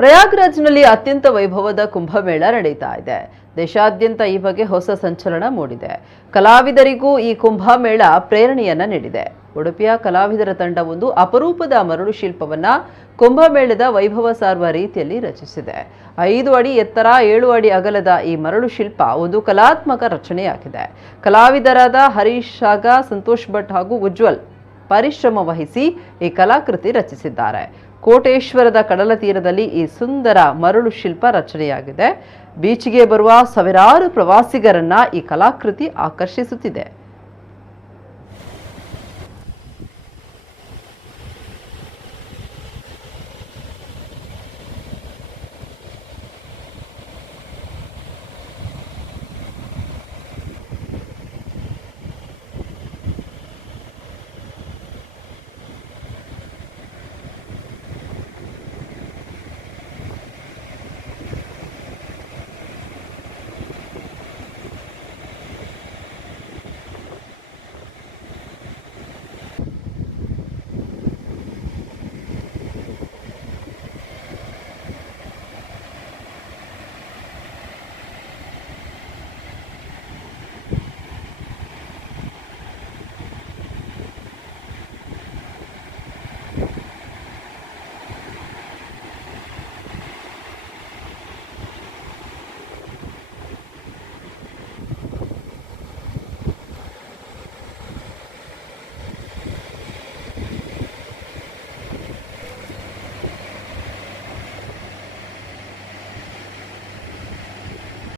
ಪ್ರಯಾಗ್ರಾಜ್ನಲ್ಲಿ ಅತ್ಯಂತ ವೈಭವದ ಕುಂಭಮೇಳ ನಡೆಯುತ್ತಾ ಇದೆ. ದೇಶಾದ್ಯಂತ ಈ ಬಗ್ಗೆ ಹೊಸ ಸಂಚಲನ ಮೂಡಿದೆ. ಕಲಾವಿದರಿಗೂ ಈ ಕುಂಭಮೇಳ ಪ್ರೇರಣೆಯನ್ನ ನೀಡಿದೆ. ಉಡುಪಿಯ ಕಲಾವಿದರ ತಂಡವೊಂದು ಅಪರೂಪದ ಮರಳು ಶಿಲ್ಪವನ್ನ ಕುಂಭಮೇಳದ ವೈಭವ ಸಾರುವ ರೀತಿಯಲ್ಲಿ ರಚಿಸಿದೆ. 5 ಅಡಿ ಎತ್ತರ 7 ಅಡಿ ಅಗಲದ ಈ ಮರಳು ಶಿಲ್ಪ ಒಂದು ಕಲಾತ್ಮಕ ರಚನೆಯಾಗಿದೆ. ಕಲಾವಿದರಾದ ಹರೀಶ್ ಶಾಗ, ಸಂತೋಷ್ ಭಟ್ ಹಾಗೂ ಉಜ್ವಲ್ ಪರಿಶ್ರಮ ವಹಿಸಿ ಈ ಕಲಾಕೃತಿ ರಚಿಸಿದ್ದಾರೆ. ಕೋಟೇಶ್ವರದ ಕಡಲ ತೀರದಲ್ಲಿ ಈ ಸುಂದರ ಮರಳು ಶಿಲ್ಪ ರಚನೆಯಾಗಿದೆ. ಬೀಚ್ಗೆ ಬರುವ ಸಾವಿರಾರು ಪ್ರವಾಸಿಗರನ್ನ ಈ ಕಲಾಕೃತಿ ಆಕರ್ಷಿಸುತ್ತಿದೆ.